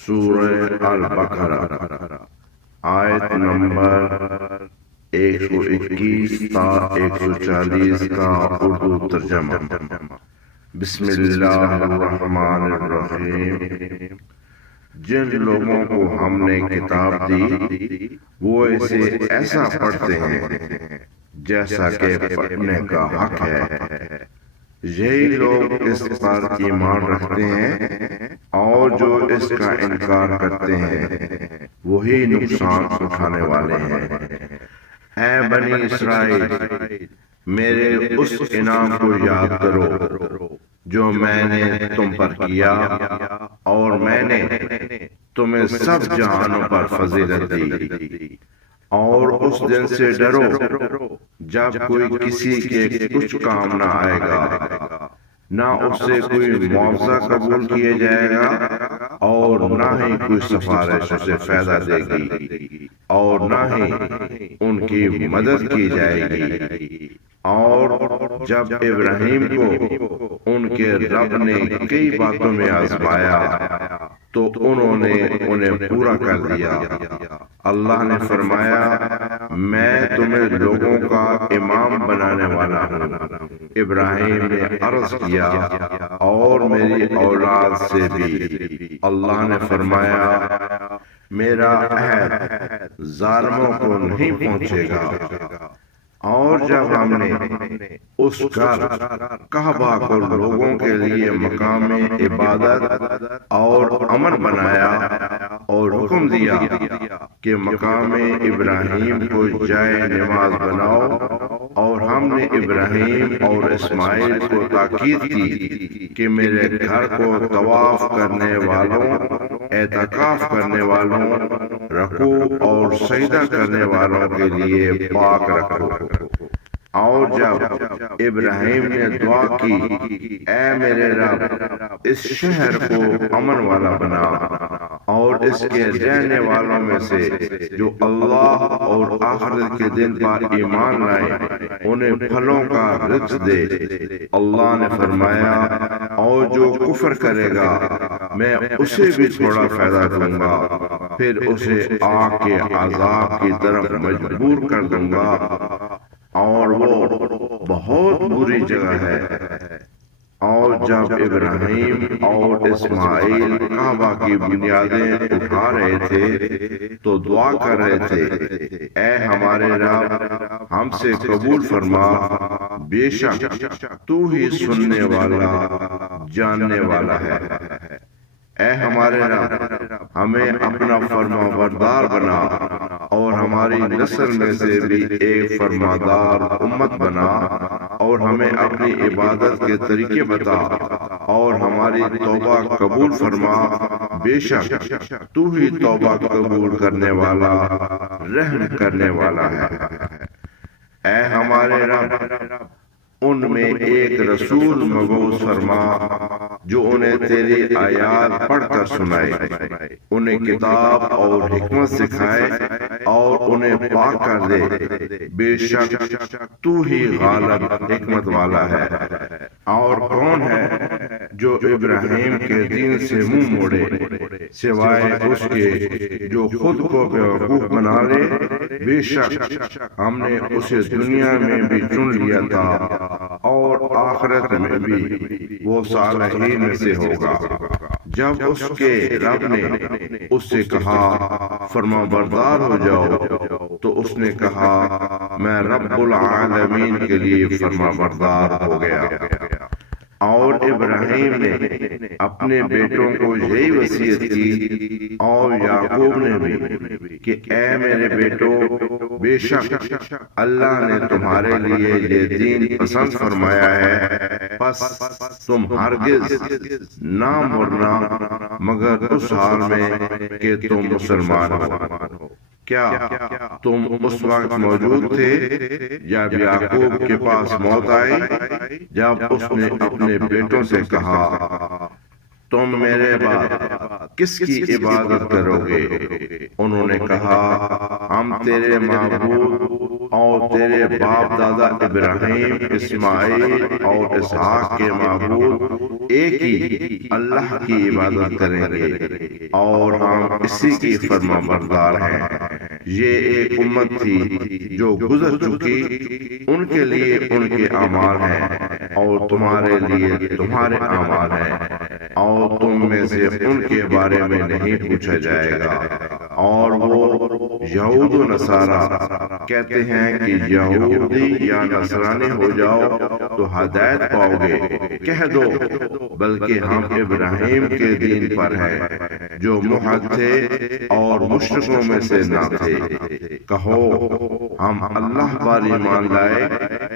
سورہ البقرہ آیت نمبر 121 تا 140 کا اردو ترجمہ۔ بسم اللہ الرحمن الرحیم۔ جن لوگوں کو ہم نے کتاب دی وہ اسے ایسا پڑھتے ہیں جیسا کہ پڑھنے کا حق ہے، یہی لوگ اس پر ایمان رکھتے ہیں، اور جو اس کا انکار کرتے ہیں وہی نقصان اٹھانے والے ہیں۔ اے بنی اسرائیل، میرے اس انعام کو یاد کرو جو میں نے تم پر کیا، اور میں نے تمہیں سب جہانوں پر فضیلت دی۔ اور اس دن سے ڈرو جب کوئی کسی کے کچھ کام نہ آئے گا، نہ اس سے کوئی معاوضہ قبول کیا جائے گا، اور نہ ہی کوئی سفارش اسے فائدہ دے گی، اور نہ ہی ان کی مدد کی جائے گی۔ اور جب ابراہیم کو ان کے رب نے کئی باتوں میں آزمایا تو انہوں نے انہیں پورا کر دیا۔ اللہ نے فرمایا، میں تمہیں لوگوں کا امام بنانے والا ہوں۔ ابراہیم نے عرض کیا، اور میری اولاد سے بھی۔ اللہ نے فرمایا، میرا عہد ظالموں کو نہیں پہنچے گا۔ اور جب ہم نے اس گھر کعبہ کو لوگوں کے لیے مقام عبادت اور امن بنایا اور حکم دیا کہ مقام ابراہیم کو جائے نماز بناؤ، اور ہم نے ابراہیم اور اسماعیل کو تاکید کی کہ میرے گھر کو طواف کرنے والوں، اعتکاف کرنے والوں، رکوع اور سجدہ کرنے والوں کے لیے پاک رکھو۔ اور جب ابراہیم نے دعا کی، اے میرے رب، اس شہر کو امن والا بنا، اور اس کے رہنے والوں میں سے جو اللہ اور آخرت کے دن پر ایمان لائے انہیں پھلوں کا رزق دے۔ اللہ نے فرمایا، اور جو کفر کرے گا میں اسے بھی تھوڑا فائدہ دوں گا، پھر اسے آگ کے عذاب کی طرف مجبور کر دوں گا، اور وہ بہت بری جگہ ہے۔ اور جب ابراہیم اور اسماعیل کعبہ کی بنیادیں اٹھا رہے تھے تو دعا کر رہے تھے، اے ہمارے رب، ہم سے قبول فرما، بے شک تو ہی سننے والا جاننے والا ہے۔ اے ہمارے رب، ہمیں اپنا فرما بردار بنا، اور ہماری نسل میں سے بھی ایک فرمادار امت بنا، اور ہمیں اپنی عبادت کے طریقے بتا، اور ہماری توبہ قبول فرما، بے شک تو ہی توبہ قبول کرنے والا، رحم کرنے والا ہے۔ اے ہمارے رب، ان میں ایک رسول مبعوث فرما جو انہیں تیری آیات پڑھ کر سنائے، انہیں کتاب اور حکمت سکھائے، اور انہیں پاک کر دے، بے شک تو ہی غالب حکمت والا ہے۔ اور کون ہے جو ابراہیم کے دین سے منہ موڑے، سوائے اس کے جو خود کو بیوقوف بنا لے؟ بے شک ہم نے اسے دنیا میں بھی چن لیا تھا، اور آخرت میں بھی وہ صالحین میں سے ہوگا۔ جب اس کے رب نے اس سے کہا، فرما بردار ہو جاؤ، تو اس نے کہا، میں رب العالمین کے لیے فرما بردار ہو گیا۔ اور ابراہیم نے اپنے بیٹوں کو یہی وصیت کی، اور یعقوب نے بھی، کہ اے میرے بیٹو، بے شک اللہ نے تمہارے لیے یہ دین پسند فرمایا ہے، پس تم ہرگز نہ مرنا مگر اس حال میں کہ تم مسلمان ہو۔ کیا تم اس وقت موجود تھے جب یعقوب کے پاس موت آئی، جب اس نے اپنے بیٹوں سے کہا، تم میرے بعد کس کی عبادت کرو گے؟ انہوں نے کہا، ہم تیرے معبود اور تیرے باپ دادا ابراہیم، اسماعیل اور اسحاق کے معبود ایک ہی اللہ کی عبادت کریں گے اور ہم اسی کی فرما بردار ہیں۔ یہ ایک امت تھی جو گزر چکی، ان کے لیے ان کے اعمال ہیں اور تمہارے لیے تمہارے اعمال ہیں، اور تم میں سے ان کے بارے میں نہیں پوچھا جائے گا۔ اور وہ یہود و نصارہ کہتے ہیں کہ یہودی یا نصرانی ہو جاؤ تو ہدایت پاؤ گے۔ کہہ دو بلکہ ہم ابراہیم کے دین پر ہیں جو موحد تھے اور مشرکوں میں سے نہ تھے۔ کہو ہم اللہ پر ایمان لائے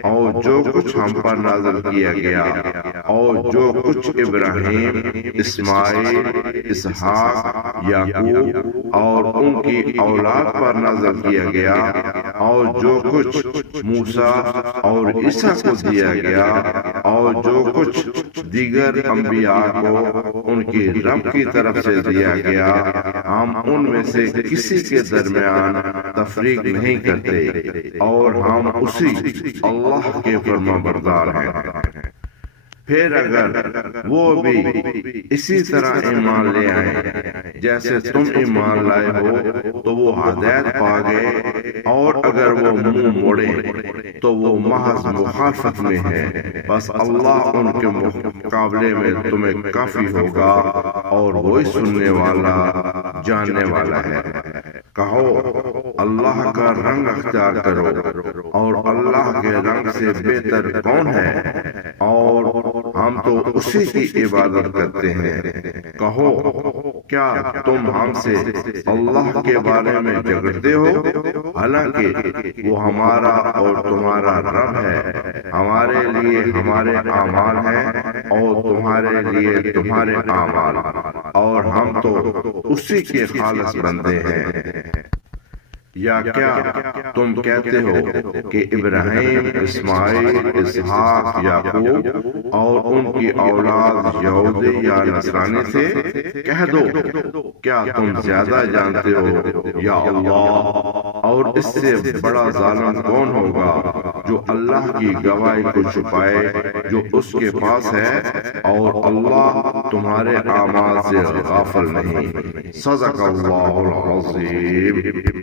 اور جو کچھ ہم پر نازل کیا گیا اور جو کچھ ابراہیم، اسماعیل، اسحاق، یعقوب اور ان کی اولاد پر نازل کیا گیا اور جو کچھ موسیٰ اور عیسیٰ کو دیا گیا اور جو کچھ دیگر انبیاء کو ان کی رب کی طرف سے دیا گیا، ہم ان میں سے کسی کے درمیان تفریق نہیں کرتے اور ہم اسی اللہ کے فرما بردار ہیں۔ پھر اگر وہ بھی اسی طرح ایمان لے آئیں جیسے تم ایمان لائے ہو تو وہ ہدایت پا گئے، اور اگر وہ منہ موڑے تو وہ محض مخالفت میں ہے، بس اللہ ان کے مقابلے میں تمہیں کافی ہوگا اور وہی سننے والا جاننے والا ہے۔ کہو اللہ کا رنگ اختیار کرو، اور اللہ کے رنگ سے بہتر کون ہے، اور ہم تو اسی کی عبادت کرتے ہیں۔ کہو کیا تم ہم سے اللہ کے بارے میں جھگڑتے ہو، حالانکہ وہ ہمارا اور تمہارا رب ہے۔ ہمارے لیے ہمارے اعمال ہیں اور تمہارے لیے تمہارے اعمال، اور ہم تو اسی کے خالص بندے ہیں۔ یا کیا تم کہتے ہو کہ ابراہیم، اسماعیل، اسحاق، یعقوب اور ان کی اولاد یہودی یا نصرانی تھے؟ کہہ دو کیا تم زیادہ جانتے ہو یا اللہ؟ اور اس سے بڑا ظالم کون ہوگا جو اللہ کی گواہی کو چھپائے جو اس کے پاس ہے، اور اللہ تمہارے اعمال سے غافل نہیں۔ صدق اللہ العظیم۔